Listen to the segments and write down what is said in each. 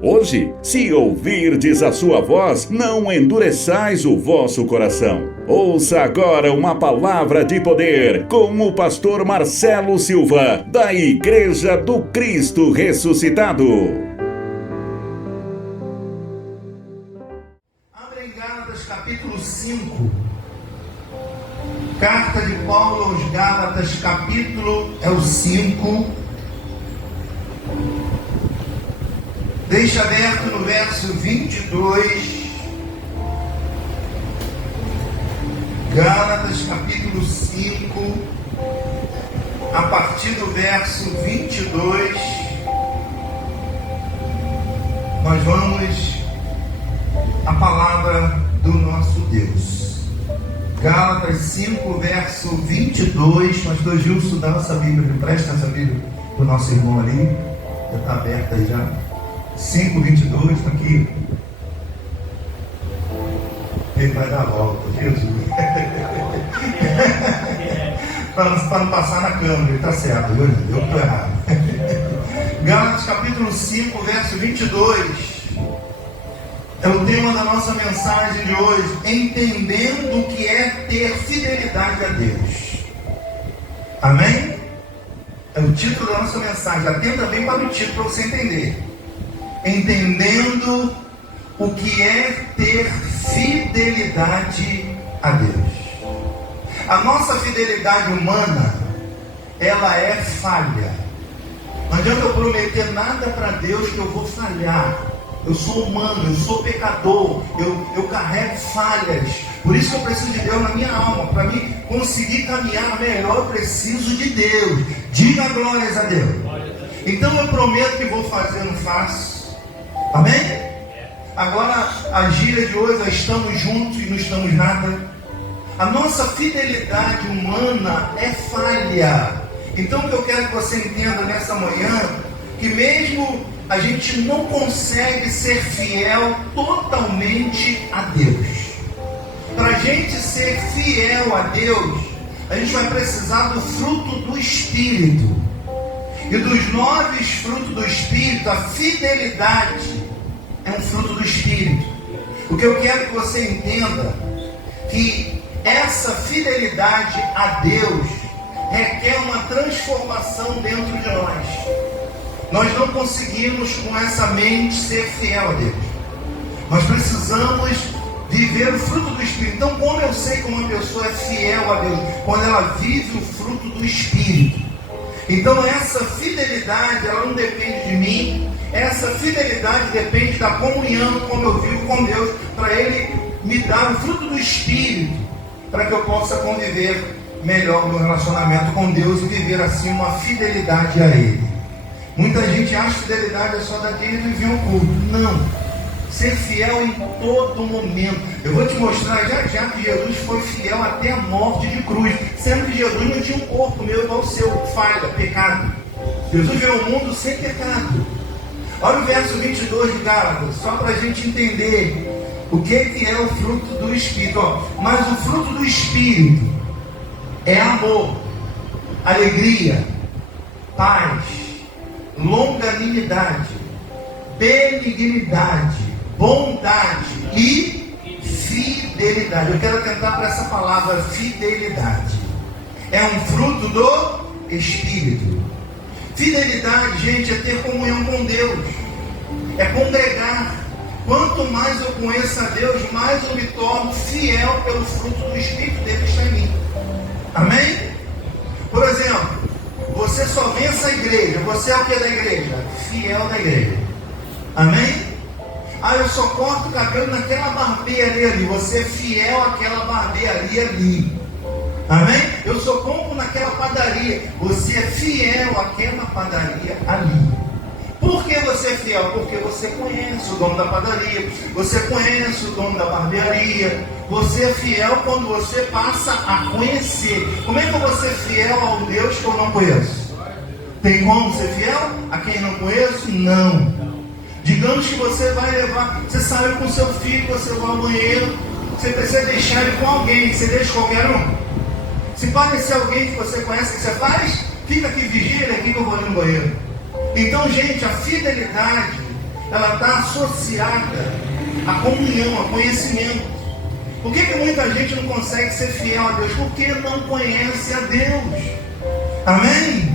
Hoje, se ouvirdes a sua voz, não endureçais o vosso coração. Ouça agora uma palavra de poder com o pastor Marcelo Silva, da Igreja do Cristo Ressuscitado. Abre em Gálatas capítulo 5. Carta de Paulo aos Gálatas, capítulo 5. Deixa aberto no verso 22. Gálatas capítulo 5, a partir do verso 22, nós vamos à palavra do nosso Deus. Gálatas 5, verso 22. Pastor Gilson, dá essa Bíblia, presta essa Bíblia para o nosso irmão ali, já está aberta aí já. 5:22, está aqui. Ele vai dar a volta, Jesus. Para não passar na câmera, ele está certo, eu estou errado. Gálatas capítulo 5, verso 22. É o tema da nossa mensagem de hoje. Entendendo o que é ter fidelidade a Deus. Amém? É o título da nossa mensagem. Atenda bem para o título para você entender. Entendendo o que é ter fidelidade a Deus. A nossa fidelidade humana, ela é falha. Não adianta eu prometer nada para Deus que eu vou falhar. Eu sou humano, eu sou pecador, eu carrego falhas. Por isso que eu preciso de Deus na minha alma. Para mim conseguir caminhar melhor, eu preciso de Deus. Diga glórias a Deus. Então eu prometo que vou fazer, não faço. Amém? Agora, a gíria de hoje é estamos juntos e não estamos nada. A nossa fidelidade humana é falha. Então o que eu quero que você entenda nessa manhã, que mesmo a gente não consegue ser fiel totalmente a Deus. Para a gente ser fiel a Deus, a gente vai precisar do fruto do Espírito. E dos 9 frutos do Espírito, a fidelidade é um fruto do Espírito. O que eu quero que você entenda, que essa fidelidade a Deus requer uma transformação dentro de nós. Nós não conseguimos com essa mente ser fiel a Deus. Nós precisamos viver o fruto do Espírito. Então, como eu sei que uma pessoa é fiel a Deus? Quando ela vive o fruto do Espírito. Então essa fidelidade, ela não depende de mim. Essa fidelidade depende da comunhão, como eu vivo com Deus, para Ele me dar o fruto do Espírito, para que eu possa conviver melhor no relacionamento com Deus e viver assim uma fidelidade a Ele. Muita gente acha que fidelidade é só daquele que vive um culto. Não. Ser fiel em todo momento. Eu vou te mostrar já que Jesus foi fiel até a morte de cruz, sendo que Jesus não tinha um corpo meu igual o seu, falha, pecado. Jesus veio ao mundo sem pecado. Olha o verso 22 de Gálatas, só para a gente entender o que é o fruto do Espírito. Mas o fruto do Espírito é amor, alegria, paz, longanimidade, benignidade, bondade e fidelidade. Eu quero atentar para essa palavra fidelidade. É um fruto do Espírito. Fidelidade, gente, é ter comunhão com Deus. É congregar. Quanto mais eu conheço a Deus, mais eu me torno fiel pelo fruto do Espírito dele que está em mim. Amém? Por exemplo, você só vem essa igreja. Você é o que da igreja? Fiel da igreja. Amém? Eu só corto o cabelo naquela barbearia ali. Você é fiel àquela barbearia ali. Amém? Eu só compro naquela padaria. Você é fiel àquela padaria ali. Por que você é fiel? Porque você conhece o dono da padaria. Você conhece o dono da barbearia. Você é fiel quando você passa a conhecer. Como é que eu vou ser fiel ao Deus que eu não conheço? Tem como ser fiel a quem não conheço? Não. Digamos que você vai levar, você saiu com seu filho, você vai ao banheiro, você precisa deixar ele com alguém, você deixa qualquer um. Se parecer alguém que você conhece, que você faz, fica aqui, vigia ele aqui que eu vou ali no banheiro. Então, gente, a fidelidade ela está associada à comunhão, a conhecimento. Por que muita gente não consegue ser fiel a Deus? Porque não conhece a Deus. Amém?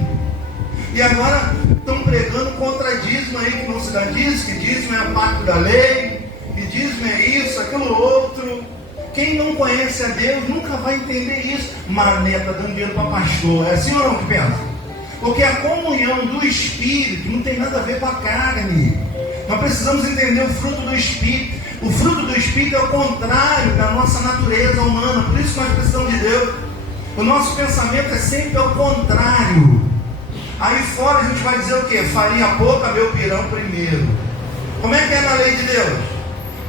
E agora estão pregando contra dízimo aí, que não se dá dízimo, que dízimo é a parte da lei, que dízimo é isso, aquilo outro. Quem não conhece a Deus nunca vai entender isso. Mané, está dando dinheiro para pastor. É assim ou não que pensa? Porque a comunhão do Espírito não tem nada a ver com a carne. Nós precisamos entender o fruto do Espírito. O fruto do Espírito é o contrário da nossa natureza humana. Por isso nós precisamos de Deus. O nosso pensamento é sempre ao contrário. Aí fora a gente vai dizer o quê? Farinha pouca, meu pirão primeiro. Como é que é na lei de Deus?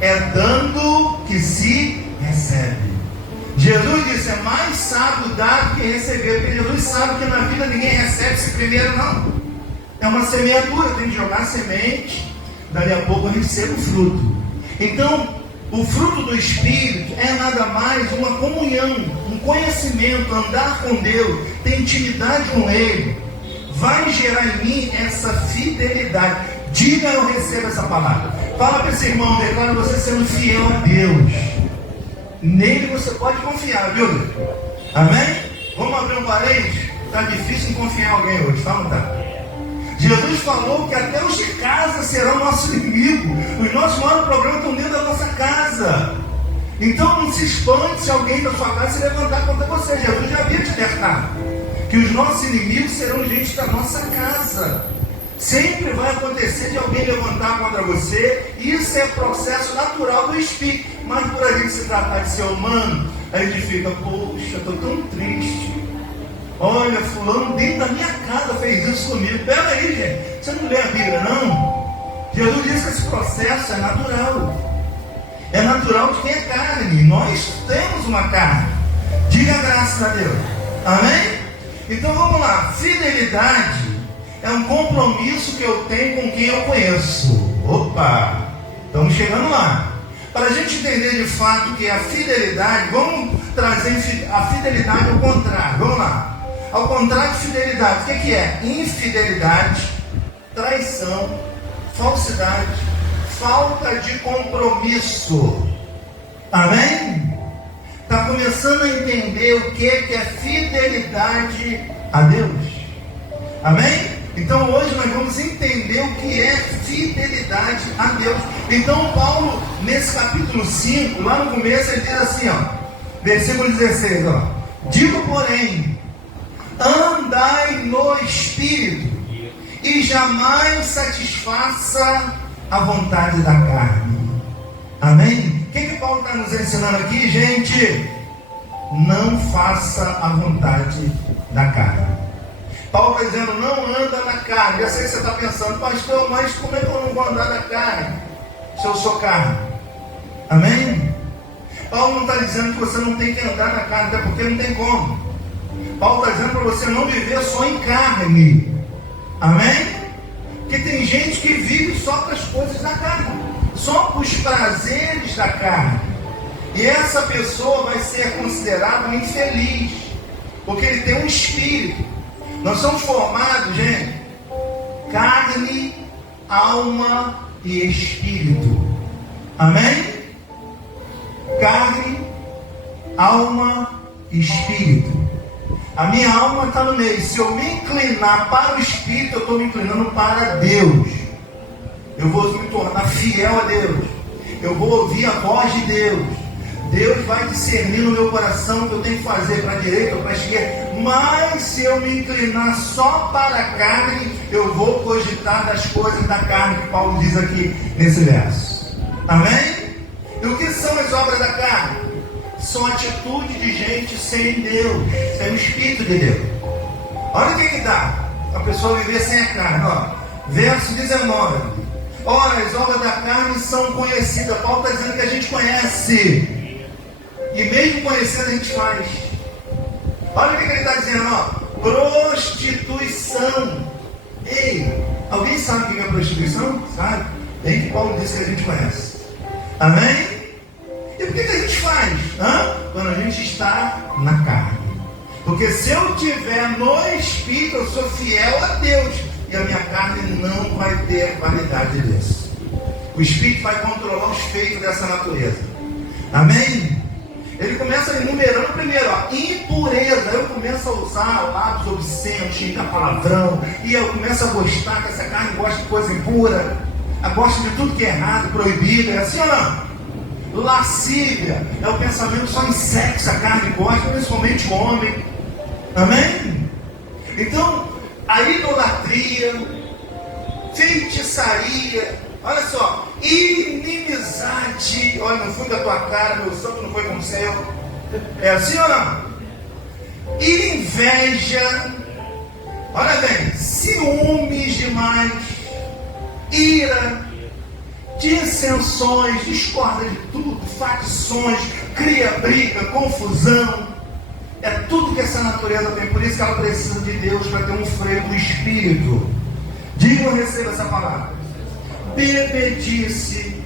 É dando que se recebe. Jesus disse, é mais sábio dar do que receber. Porque Jesus sabe que na vida ninguém recebe-se primeiro, não. É uma semeadura, tem que jogar semente. Dali a pouco eu recebo o fruto. Então, o fruto do Espírito é nada mais uma comunhão, um conhecimento, andar com Deus, ter intimidade com Ele. Vai gerar em mim essa fidelidade. Diga, eu recebo essa palavra. Fala para esse irmão, declara você sendo fiel a Deus. Nele você pode confiar, viu? Amém? Vamos abrir um parênteses? Está difícil em confiar em alguém hoje, tá? Não tá? Jesus falou que até os de casa serão nosso inimigo. Os nossos maiores problemas estão dentro da nossa casa. Então não se espante se alguém da sua casa se levantar contra você. Jesus já havia te alertado que os nossos inimigos serão gente da nossa casa. Sempre vai acontecer de alguém levantar contra você. Isso é processo natural do Espírito. Mas por a gente se tratar de ser humano, a gente fica, poxa, estou tão triste. Olha, fulano dentro da minha casa fez isso comigo. Pera aí, gente, você não lê a Bíblia, não? Jesus disse que esse processo é natural. É natural de quem é carne. Nós temos uma carne. Diga graças a Deus. Amém? Então vamos lá. Fidelidade é um compromisso que eu tenho com quem eu conheço. Opa, estamos chegando lá. Para a gente entender de fato que a fidelidade, vamos trazer a fidelidade ao contrário. Vamos lá. Ao contrário de fidelidade, o que é? Infidelidade, traição, falsidade, falta de compromisso. Amém? Está começando a entender o que é fidelidade a Deus. Amém? Então hoje nós vamos entender o que é fidelidade a Deus. Então Paulo, nesse capítulo 5, lá no começo, ele diz assim, ó, versículo 16, ó, digo porém, andai no Espírito e jamais satisfaça a vontade da carne. Amém? O que Paulo está nos ensinando aqui, gente? Não faça a vontade da carne. Paulo está dizendo, não anda na carne. Eu sei que você está pensando, pastor, mas como é que eu não vou andar na carne se eu sou carne? Amém? Paulo não está dizendo que você não tem que andar na carne, até porque não tem como. Paulo está dizendo para você não viver só em carne. Amém? Porque tem gente que vive só para as coisas da carne, só para os prazeres da carne. E essa pessoa vai ser considerada um infeliz, porque ele tem um espírito. Nós somos formados, gente, carne, alma e espírito. Amém? Carne, alma e espírito. A minha alma está no meio. Se eu me inclinar para o espírito, eu estou me inclinando para Deus. Eu vou me tornar fiel a Deus. Eu vou ouvir a voz de Deus. Deus vai discernir no meu coração o que eu tenho que fazer para a direita ou para a esquerda. Mas se eu me inclinar só para a carne, eu vou cogitar das coisas da carne, que Paulo diz aqui nesse verso. Amém? E o que são as obras da carne? São atitudes de gente sem Deus, sem o Espírito de Deus. Olha o que dá a pessoa viver sem a carne. Ó, verso 19. Ora, as obras da carne são conhecidas. Paulo está dizendo que a gente conhece. E mesmo conhecendo a gente faz. Olha o que ele está dizendo, ó. Prostituição. Ei, alguém sabe o que é prostituição? Sabe? Bem que Paulo disse que a gente conhece. Amém? E por que a gente faz? Quando a gente está na carne. Porque se eu estiver no Espírito, eu sou fiel a Deus. E a minha carne não vai ter qualidade disso. O Espírito vai controlar os feitos dessa natureza. Amém? Ele começa enumerando primeiro, impureza. Eu começo a usar lábios obscenos, xingar palavrão, e eu começo a gostar que essa carne gosta de coisa impura, gosta de tudo que é errado, proibido. É assim ou não? Lascívia é o pensamento só em sexo, a carne gosta, principalmente o homem. Amém? Então, a idolatria, feitiçaria, olha só, inimizade, olha no fundo da tua cara, meu santo não foi como o seu. É assim ou não? Inveja, olha bem, ciúmes demais, ira, dissensões, discórdia de tudo, facções, cria briga, confusão. É tudo que essa natureza tem, por isso que ela precisa de Deus para ter um freio do Espírito. Diga ou receba essa palavra. Bebedice,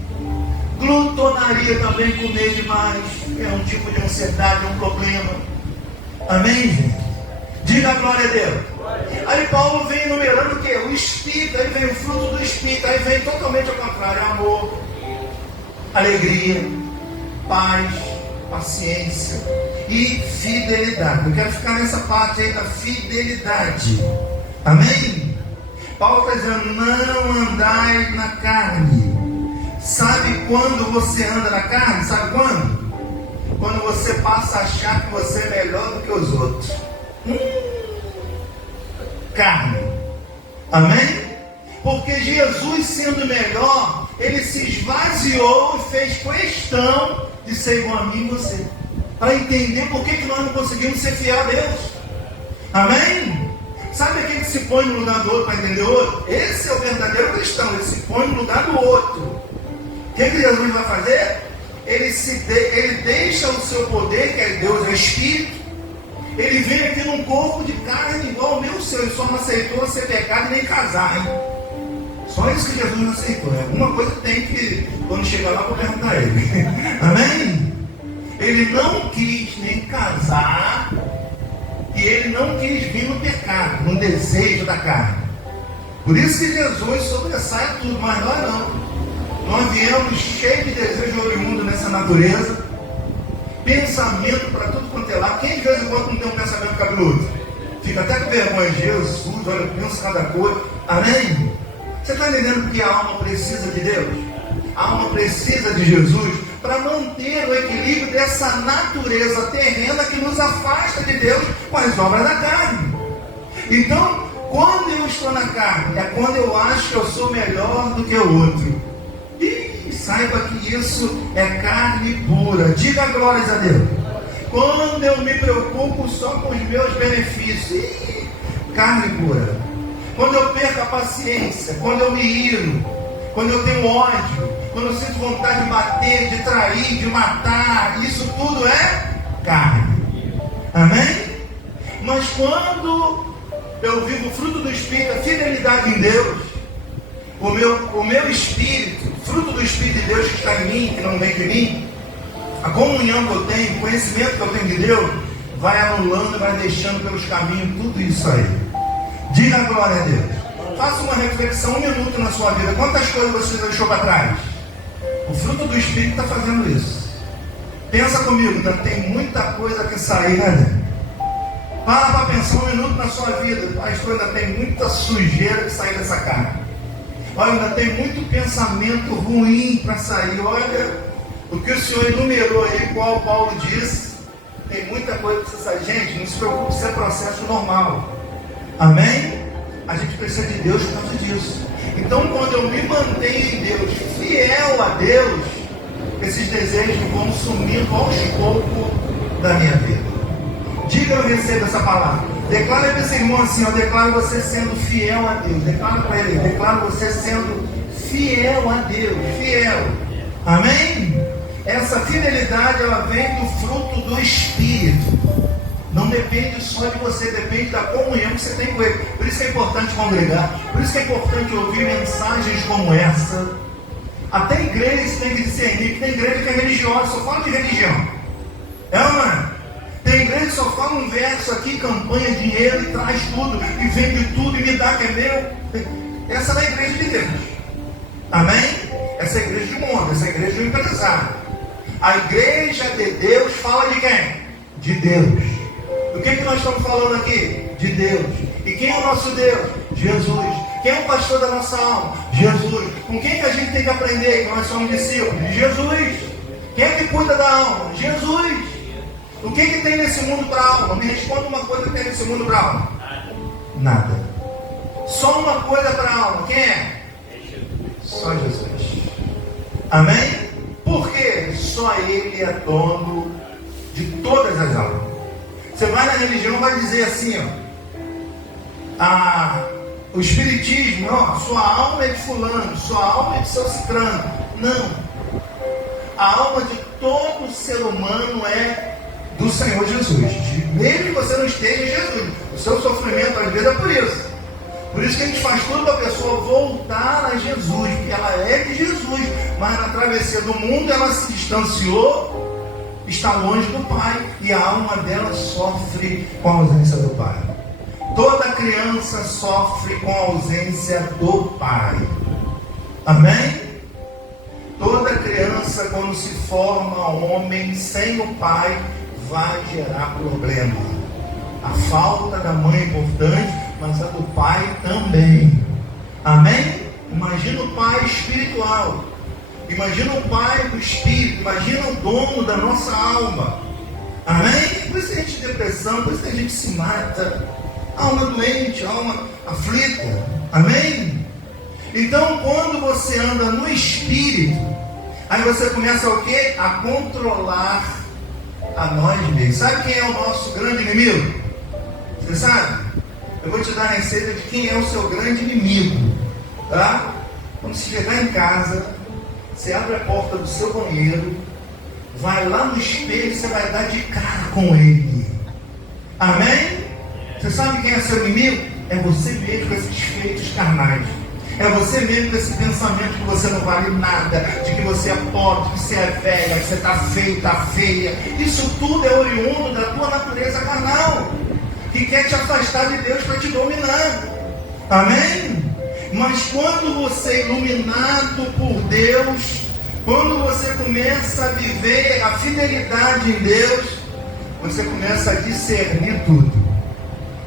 glutonaria também, comer demais, é um tipo de ansiedade, é um problema. Amém, gente? Diga a glória a Deus. Aí Paulo vem enumerando o que? O Espírito, aí vem o fruto do Espírito, aí vem totalmente ao contrário: amor, alegria, paz, paciência e fidelidade. Eu quero ficar nessa parte aí da fidelidade. Amém? Paulo está dizendo: não andai na carne. Sabe quando você anda na carne? Sabe quando? Quando você passa a achar que você é melhor do que os outros. Carne. Amém? Porque Jesus, sendo melhor, ele se esvaziou e fez questão de ser igual a mim e você, para entender por que nós não conseguimos ser fiel a Deus. Amém? Sabe aquele que se põe no lugar do outro para entender o outro? Esse é o verdadeiro cristão, ele se põe no lugar do outro. O que Jesus vai fazer? Ele deixa o seu poder, que é Deus, é Espírito. Ele vem aqui num corpo de carne igual ao meu seu. Ele só não aceitou ser pecado e nem casar, hein? Só isso que Jesus não aceitou. Alguma coisa tem que, quando chegar lá, vou perguntar a ele. Amém? Ele não quis nem casar, e ele não quis vir no pecado, no desejo da carne. Por isso que Jesus sobressai a tudo, mas nós não. Nós viemos cheios de desejo oriundo nessa natureza, pensamento para tudo quanto é lá. Quem de vez em quando não tem um pensamento cabeludo? Fica até com vergonha de Jesus, olha, pensa cada coisa. Amém? Você está entendendo que a alma precisa de Deus? A alma precisa de Jesus para manter o equilíbrio dessa natureza terrena que nos afasta de Deus com as obras da carne. Então, quando eu estou na carne, é quando eu acho que eu sou melhor do que o outro. E saiba que isso é carne pura. Diga glórias a Deus. Quando eu me preocupo só com os meus benefícios, carne pura. Quando eu perco a paciência, quando eu me iro, quando eu tenho ódio, quando eu sinto vontade de bater, de trair, de matar, isso tudo é carne. Amém? Mas quando eu vivo o fruto do Espírito, a fidelidade em Deus, o meu Espírito, fruto do Espírito de Deus que está em mim, que não vem de mim, a comunhão que eu tenho, o conhecimento que eu tenho de Deus, vai anulando e vai deixando pelos caminhos tudo isso aí. Diga a glória a Deus. Faça uma reflexão, 1 minuto na sua vida. Quantas coisas você deixou para trás? O fruto do Espírito está fazendo isso. Pensa comigo, ainda tem muita coisa que sair, né? Para pensar 1 minuto na sua vida. Pastor, ainda tem muita sujeira que sair dessa carne. Olha, ainda tem muito pensamento ruim para sair. Olha, o que o Senhor enumerou aí, qual Paulo disse, tem muita coisa que precisa sair. Gente, não se preocupe, isso é processo normal. Amém? A gente precisa de Deus por causa disso. Então, quando eu me mantenho em Deus, fiel a Deus, esses desejos vão sumindo aos poucos da minha vida. Diga, eu recebo essa palavra. Declara para esse irmão assim: eu declaro você sendo fiel a Deus. Declara para ele: declaro você sendo fiel a Deus. Fiel. Amém? Essa fidelidade, ela vem do fruto do Espírito. Não depende só de você, depende da comunhão que você tem com Ele. Por isso que é importante congregar, por isso que é importante ouvir mensagens como essa. Até igreja tem que discernir, que tem igreja que é religiosa, só fala de religião. É ou não é? Tem igreja que só fala um verso aqui, campanha, dinheiro, e traz tudo, e vende tudo, e me dá que é meu. Essa não é a igreja de Deus. Amém? Essa é a dono, essa igreja é um empresário. A igreja de Deus fala de quem? De Deus. Do que nós estamos falando aqui? De Deus. E quem é o nosso Deus? Jesus. Quem é o pastor da nossa alma? Jesus. Com quem que a gente tem que aprender? Que nós somos discípulos? De Jesus. Quem é que cuida da alma? Jesus. O que tem nesse mundo para a alma? Me responda uma coisa que tem nesse mundo para a alma. Nada. Só uma coisa para a alma. Quem é? Só Jesus. Amém? Porque só Ele é dono de todas as almas. Você vai na religião e vai dizer assim, o espiritismo, sua alma é de fulano, sua alma é de seu cicrano. Não. A alma de todo ser humano é do Senhor Jesus. Mesmo que você não esteja em Jesus, o seu sofrimento às vezes é por isso. Por isso que a gente faz tudo para a pessoa voltar a Jesus, porque ela é de Jesus, mas na travessia do mundo ela se distanciou, está longe do Pai, e a alma dela sofre com a ausência do Pai. Toda criança sofre com a ausência do Pai. Amém? Toda criança, quando se forma homem sem o Pai, vai gerar problema. A falta da mãe é importante, mas a do pai também. Amém? Imagina o pai espiritual. Imagina o pai do espírito. Imagina o dono da nossa alma. Amém? Por isso tem gente de depressão, por isso tem gente que se mata. Alma doente, alma aflita. Amém? Então, quando você anda no espírito, aí você começa o quê? A controlar a nós mesmos. Sabe quem é o nosso grande inimigo? Você sabe? Eu vou te dar a receita de quem é o seu grande inimigo. Tá? Quando você chegar em casa, você abre a porta do seu banheiro, vai lá no espelho e você vai dar de cara com ele. Amém? Você sabe quem é seu inimigo? É você mesmo com esses feitos carnais. É você mesmo com esse pensamento que você não vale nada, de que você é pobre, de que você é velha, que você está feio, está feia. Isso tudo é oriundo da tua natureza carnal, que quer te afastar de Deus para te dominar. Amém? Mas quando você é iluminado por Deus, quando você começa a viver a fidelidade em Deus, você começa a discernir tudo.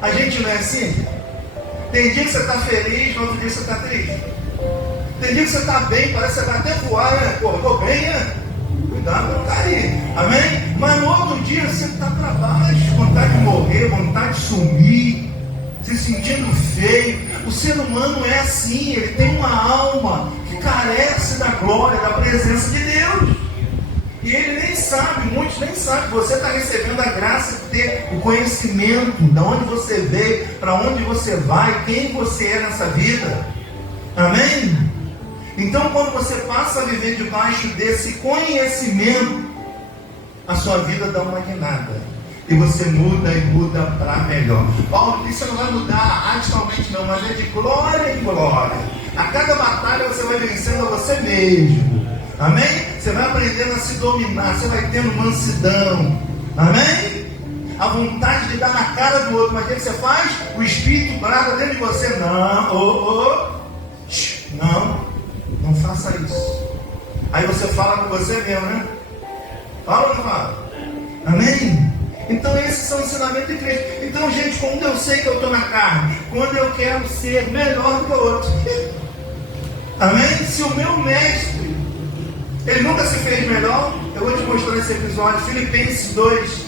A gente não é assim? Tem dia que você está feliz, no outro dia você está triste. Tem dia que você está bem, parece que você vai até voar, né? Acordou bem, né? Cuidado para não cair. Amém? Mas no outro dia você está para baixo, vontade de morrer, vontade de sumir, se sentindo feio. O ser humano é assim, ele tem uma alma que carece da glória, da presença de Deus. E ele nem sabe, muitos nem sabem que você está recebendo a graça de ter o conhecimento de onde você veio, para onde você vai, quem você é nessa vida. Amém? Então, quando você passa a viver debaixo desse conhecimento, a sua vida dá uma guinada. E você muda e muda para melhor. Paulo disse: você não vai mudar radicalmente não, mas é de glória em glória. A cada batalha você vai vencendo a você mesmo. Amém? Você vai aprendendo a se dominar, você vai tendo mansidão. Amém? A vontade de dar na cara do outro, mas o que você faz? O Espírito brada dentro de você. Não faça isso. Aí você fala com você mesmo, né? Fala ou não fala? Amém? Então esses são ensinamentos de Cristo. Então, gente, quando eu sei que eu estou na carne, quando eu quero ser melhor do que o outro, amém? Se o meu mestre, ele nunca se fez melhor, eu vou te mostrar esse episódio. Filipenses 2,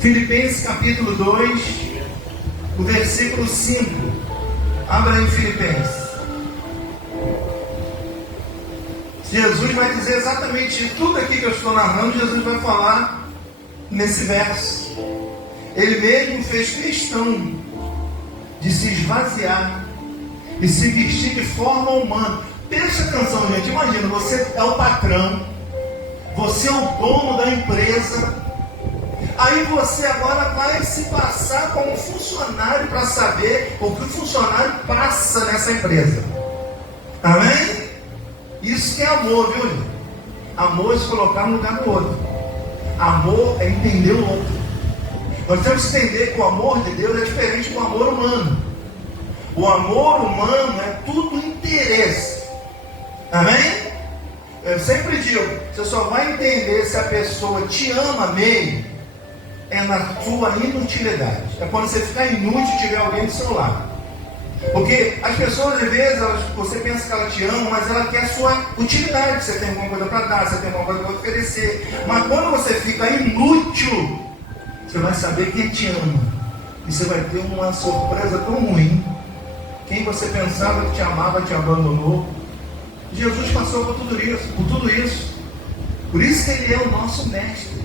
Filipenses capítulo 2, o versículo 5. Abra aí Filipenses. Jesus vai dizer exatamente tudo aqui que eu estou narrando. Jesus vai falar nesse verso. Ele mesmo fez questão de se esvaziar e se vestir de forma humana. Presta atenção, gente. Imagina, você é o patrão, você é o dono da empresa, aí você agora vai se passar como funcionário para saber o que o funcionário passa nessa empresa. Amém? Isso que é amor, viu, gente? Amor é se colocar no lugar do outro. Amor é entender o outro. Nós temos que entender que o amor de Deus é diferente do amor humano. O amor humano é tudo interesse. Amém? sempre digo, você só vai entender se a pessoa te ama mesmo, é na sua inutilidade. É quando você ficar inútil e tiver alguém do seu lado. Porque as pessoas, às vezes, você pensa que ela te ama, mas ela quer a sua utilidade. Você tem alguma coisa para dar, você tem alguma coisa para oferecer. Mas quando você fica inútil, você vai saber quem te ama. E você vai ter uma surpresa tão ruim. Quem você pensava que te amava, te abandonou. Jesus passou por tudo isso. Por isso que Ele é o nosso mestre.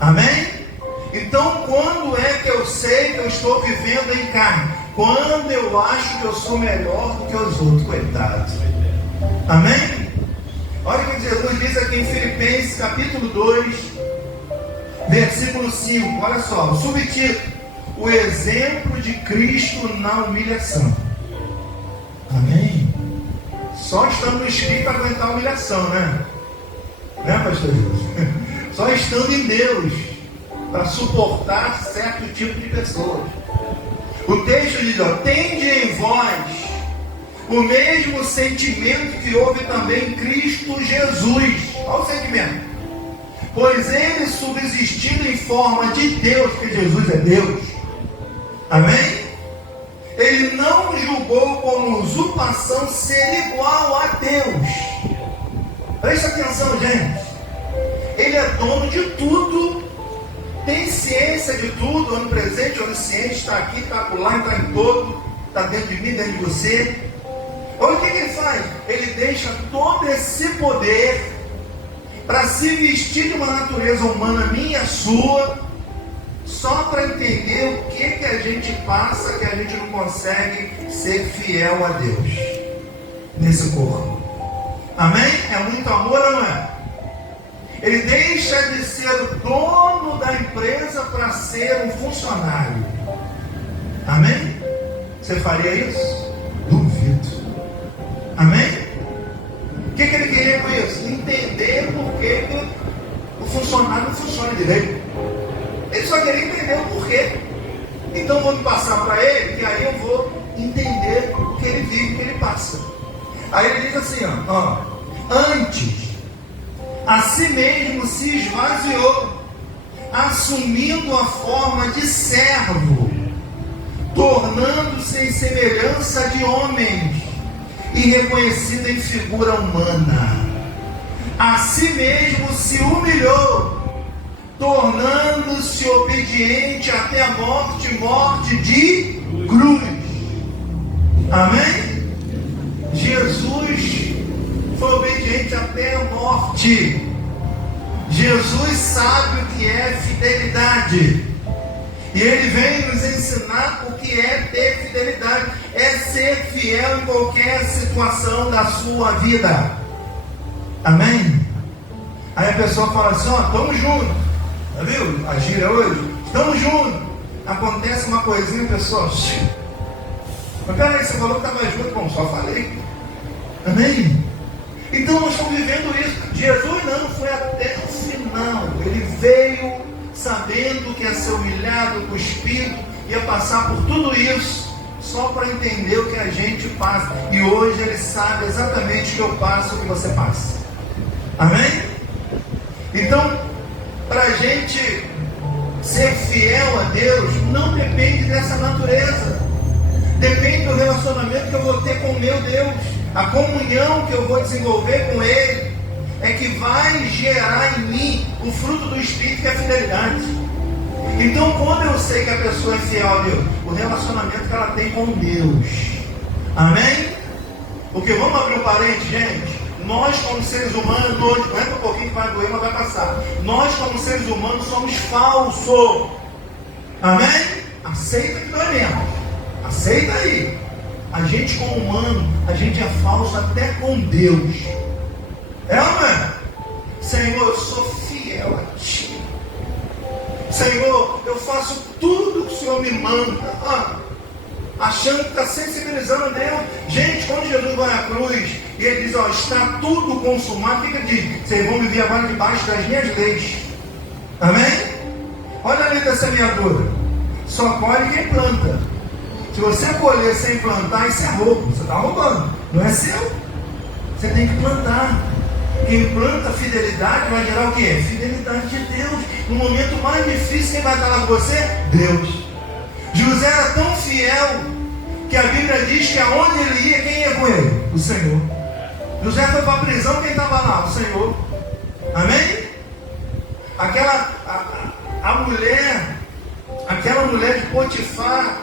Amém? Então, quando é que eu sei que eu estou vivendo em carne? Quando eu acho que eu sou melhor do que os outros, coitados. Amém? Olha o que Jesus diz aqui em Filipenses, capítulo 2, versículo 5. Olha só, o subtítulo: o exemplo de Cristo na humilhação. Amém? Só estando no Espírito para aguentar a humilhação, né? Né, pastor Jesus? Só estando em Deus para suportar certo tipo de pessoas. O texto diz: ó, tende em vós o mesmo sentimento que houve também em Cristo Jesus. Olha o sentimento. Pois Ele, subsistindo em forma de Deus, porque Jesus é Deus. Amém? Ele não julgou como usurpação ser igual a Deus. Presta atenção, gente. Ele é dono de tudo, tem ciência de tudo, onipresente, onisciente, está aqui, está lá, está em todo, está dentro de mim, dentro de você. Olha o que ele faz. Ele deixa todo esse poder para se vestir de uma natureza humana minha, sua, só para entender o que a gente passa, que a gente não consegue ser fiel a Deus nesse corpo. Amém? É muito amor ou não é? Ele deixa de ser o dono da empresa para ser um funcionário. Amém? Você faria isso? Duvido. Amém? O que ele queria com isso? Entender por que o funcionário não funciona direito. Ele só queria entender o porquê. Então vou passar para ele, que aí eu vou entender o que ele vive, o que ele passa. Aí ele diz assim, ó, antes, a si mesmo se esvaziou, assumindo a forma de servo, tornando-se em semelhança de homens e reconhecido em figura humana. A si mesmo se humilhou, tornando-se obediente até a morte de cruz. Amém? Jesus foi obediente até a morte. Jesus sabe o que é fidelidade. E Ele vem nos ensinar o que é ter fidelidade. É ser fiel em qualquer situação da sua vida. Amém? Aí a pessoa fala assim, ó, estamos juntos. Já viu a gíria hoje? Estamos juntos. Acontece uma coisinha, pessoal. Mas peraí, você falou que estava junto. Bom, só falei. Amém? Então nós estamos vivendo isso. Jesus não foi até o final. Ele veio sabendo que ia ser humilhado, cuspido, ia passar por tudo isso, só para entender o que a gente passa. E hoje Ele sabe exatamente o que eu passo, o que você passa. Amém? Então, para a gente ser fiel a Deus, não depende dessa natureza. Depende do relacionamento que eu vou ter com o meu Deus. A comunhão que eu vou desenvolver com Ele é que vai gerar em mim o fruto do Espírito, que é a fidelidade. Então, quando eu sei que a pessoa é fiel a Deus, o relacionamento que ela tem com Deus. Amém? Porque vamos abrir um parênteses, gente. Nós, como seres humanos, aguenta um pouquinho que vai doer, mas vai passar. Nós, como seres humanos, somos falsos. Amém? Aceita que nós mesmo. Aceita aí. A gente, como humano, a gente é falso até com Deus. É ou não é? Senhor, eu sou fiel a Ti. Senhor, eu faço tudo que o Senhor me manda. Achando que está sensibilizando a Deus. Gente, quando Jesus vai à cruz e Ele diz, ó, está tudo consumado, o que Ele diz? Vocês vão viver agora debaixo das minhas leis. Amém? Olha a lei da semeadura. Só colhe quem planta. Se você colher sem plantar, isso é roubo. Você está roubando. Não é seu. Você tem que plantar. Quem planta fidelidade vai gerar o quê? Fidelidade de Deus. No momento mais difícil, quem vai estar lá com você? Deus. José era tão fiel que a Bíblia diz que aonde ele ia, quem ia com ele? O Senhor. José foi para a prisão, quem estava lá? O Senhor. Amém? Aquela mulher de Potifar,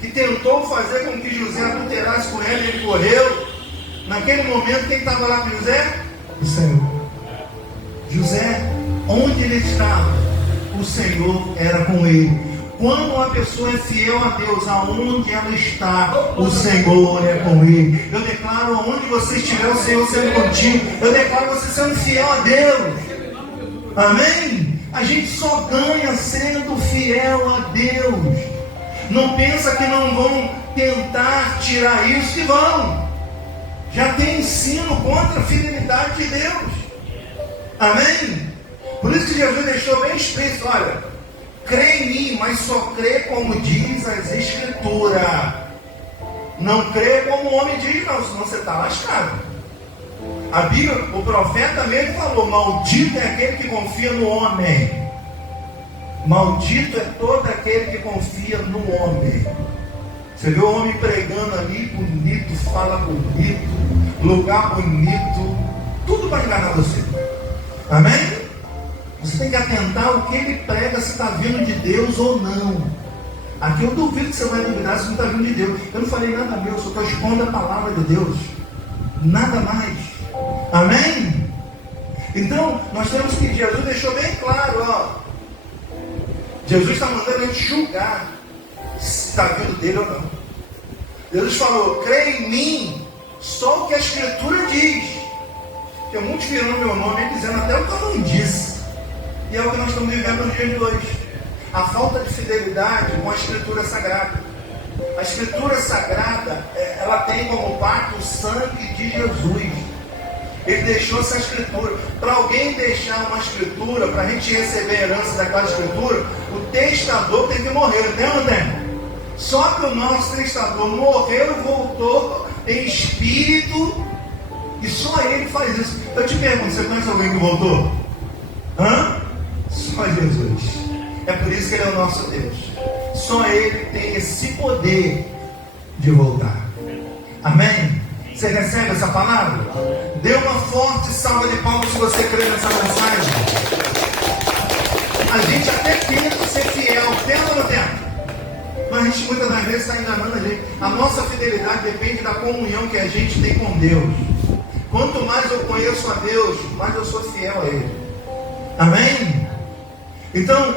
que tentou fazer com que José adulterasse com ele, ele correu. Naquele momento, quem estava lá com José? O Senhor. José, onde ele estava, o Senhor era com ele. Quando uma pessoa é fiel a Deus, aonde ela está, o Senhor é com ele. Eu declaro, aonde você estiver, o Senhor sendo contigo. Eu declaro você sendo fiel a Deus. Amém? A gente só ganha sendo fiel a Deus. Não pensa que não vão tentar tirar isso, que vão. Já tem ensino contra a fidelidade de Deus. Amém? Por isso que Jesus deixou bem explícito, olha, crê em mim, mas só crê como diz as Escrituras. Não crê como o homem diz, não, senão você está lascado. A Bíblia, o profeta mesmo falou, maldito é aquele que confia no homem. Maldito é todo aquele que confia no homem. Você vê o homem pregando ali, bonito, fala bonito, lugar bonito, tudo para enganar você. Amém? Você tem que atentar o que ele prega, se está vindo de Deus ou não. Aqui eu duvido que você vai duvidar se não está vindo de Deus. Eu não falei nada meu, só estou expondo a palavra de Deus. Nada mais. Amém? Então, nós temos que, Jesus deixou bem claro, ó. Jesus está mandando a gente julgar se está vindo dele ou não. Jesus falou, crê em mim, só o que a Escritura diz. Porque muitos viram meu nome dizendo até o que eu não disse. E é o que nós estamos vivendo nos dias de hoje. A falta de fidelidade com a Escritura Sagrada. A Escritura Sagrada, ela tem como parte o sangue de Jesus. Ele deixou essa Escritura. Para alguém deixar uma Escritura, para a gente receber a herança daquela Escritura, o testador tem que morrer, tem ou não tem? Só que o nosso testador morreu e voltou em espírito, e só ele faz isso. Eu te pergunto, você conhece alguém que voltou? Hã? Só Jesus. É por isso que ele é o nosso Deus. Só ele tem esse poder de voltar. Amém? Você recebe essa palavra? Dê uma forte salva de palmas se você crê nessa mensagem. A gente até tenta ser fiel, tenta ou não tenta? Mas a gente muitas das vezes está enganando a gente. A nossa fidelidade depende da comunhão que a gente tem com Deus. Quanto mais eu conheço a Deus, mais eu sou fiel a Ele. Amém? Então,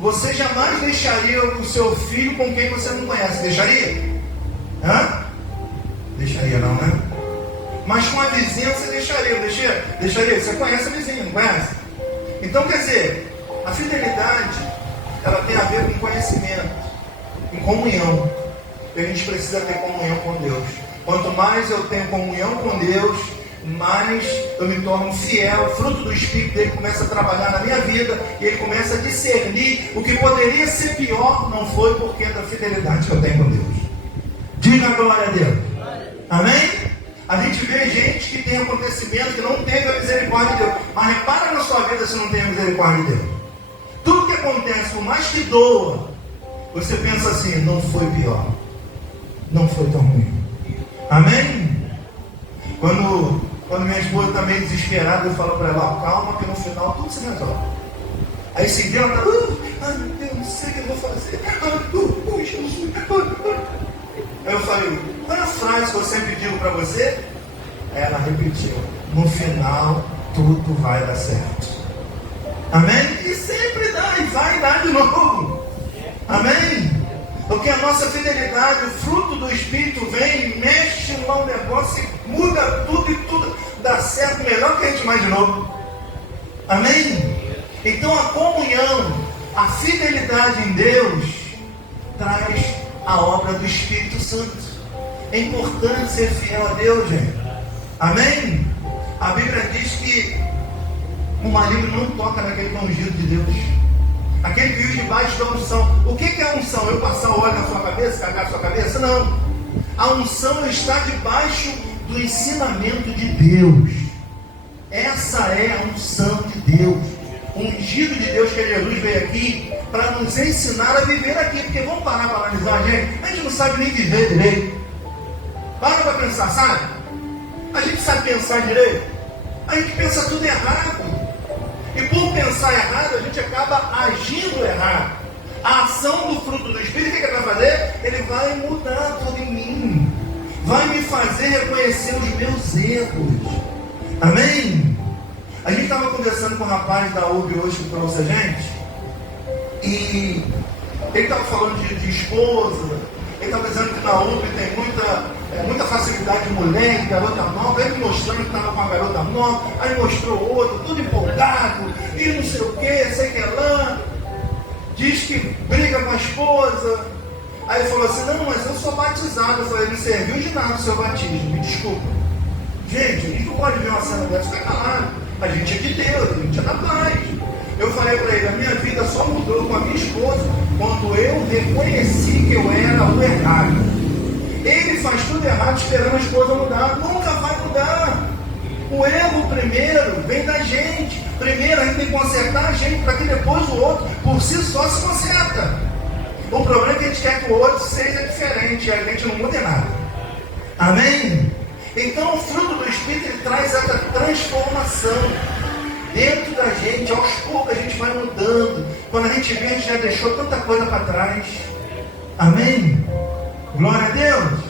você jamais deixaria o seu filho com quem você não conhece. Deixaria? Hã? Deixaria não, né? Mas com a vizinha você deixaria, deixaria. Você conhece a vizinha, não conhece? Então, quer dizer, a fidelidade, ela tem a ver com conhecimento, com comunhão. E a gente precisa ter comunhão com Deus. Quanto mais eu tenho comunhão com Deus, mais eu me torno fiel. O fruto do Espírito dele começa a trabalhar na minha vida, e ele começa a discernir o que poderia ser pior, não foi porque da fidelidade que eu tenho com Deus. Diga a glória a Deus. Amém? A gente vê gente que tem acontecimento que não teve a misericórdia de Deus. Mas repara na sua vida se não tem a misericórdia de Deus. Tudo que acontece, por mais que doa, você pensa assim, não foi pior. Não foi tão ruim. Amém? Quando minha esposa está meio desesperada, eu falo para ela, calma que no final tudo se resolve. Aí se vê, ela está, ai meu Deus, não sei o que eu vou fazer. Jesus. Aí eu falei, qual é a frase que eu sempre digo para você? Aí ela repetiu, no final tudo vai dar certo. Amém? E sempre dá, e vai dar de novo. Amém? Porque a nossa fidelidade, o fruto do Espírito vem, mexe no negócio e muda tudo, e tudo dá certo melhor que a gente imaginou. Amém? Então a comunhão, a fidelidade em Deus traz a obra do Espírito Santo. É importante ser fiel a Deus, gente. Amém? A Bíblia diz que o maligno não toca naquele ungido de Deus. Aquele que vive debaixo da unção. O que é a unção? Eu passar o óleo na sua cabeça, cagar a sua cabeça? Não. A unção está debaixo do ensinamento de Deus. Essa é a unção de Deus. O ungido de Deus, que é Jesus, veio aqui para nos ensinar a viver aqui. Porque vamos parar para analisar, a gente não sabe nem viver direito. Para pensar, sabe? A gente sabe pensar direito? A gente pensa tudo errado. E por pensar errado, a gente acaba agindo errado. A ação do fruto do Espírito, o que ele vai fazer? Ele vai mudar tudo em mim. Vai me fazer reconhecer os meus erros. Amém? A gente estava conversando com o rapaz da UB hoje que trouxe a gente. E ele estava falando de esposa. Ele estava dizendo que na UB tem muita facilidade de mulher, de garota nova. Ele mostrando que estava com a garota nova. Aí mostrou outra, tudo empolgado. E não sei o que, sei que lá. Diz que briga com a esposa. Aí ele falou assim, não, mas eu sou batizado. Eu falei, não serviu de nada o seu batismo, me desculpa. Gente, a gente não pode ver uma cena dessa e ficar calado. A gente é de Deus, a gente é da paz. Eu falei para ele, a minha vida só mudou com a minha esposa quando eu reconheci que eu era o errado. Ele faz tudo errado esperando a esposa mudar. Nunca vai mudar. O erro primeiro vem da gente. Primeiro a gente tem que consertar a gente para que depois o outro por si só se conserta. O problema é que a gente quer que o outro seja diferente e a gente não muda em nada. Amém? Então o fruto do Espírito ele traz essa transformação dentro da gente. Aos poucos a gente vai mudando. Quando a gente vê, a gente já deixou tanta coisa para trás. Amém? Glória a Deus.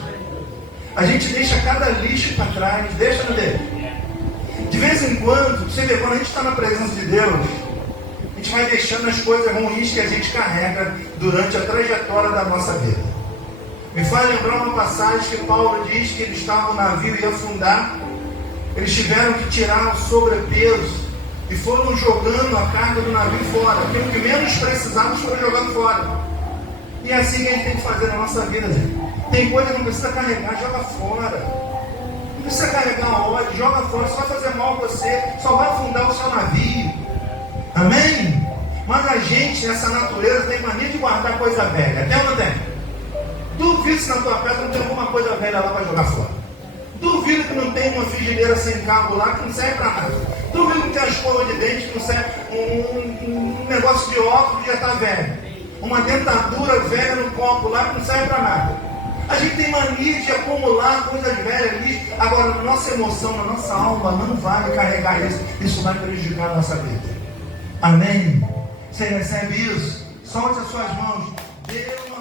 A gente deixa cada lixo para trás. Deixa, não deixa? De vez em quando, você vê, quando a gente está na presença de Deus, a gente vai deixando as coisas ruins que a gente carrega durante a trajetória da nossa vida. Me faz lembrar uma passagem que Paulo diz que eles estavam no navio e ia afundar. Eles tiveram que tirar o sobrepeso e foram jogando a carga do navio fora. Porque o que menos precisávamos foram jogando fora. E é assim que a gente tem que fazer na nossa vida, gente. Tem coisa que não precisa carregar, joga fora. Não precisa carregar ódio, joga fora, só vai fazer mal a você, só vai afundar o seu navio. Amém? Mas a gente, nessa natureza, tem mania de guardar coisa velha. Tem ou não tem? Duvido se na tua casa não tem alguma coisa velha lá para jogar fora. Duvido que não tem uma frigideira sem cabo lá que não serve para nada. Duvido que não tem uma escova de dente que não serve, um negócio de óculos que já está velho. Uma dentadura velha no copo lá que não serve para nada. A gente tem mania de acumular coisas velhas ali. Agora, na nossa emoção, na nossa alma, não vale carregar isso. Isso vai prejudicar a nossa vida. Amém? Você recebe isso? Solte as suas mãos. Deus.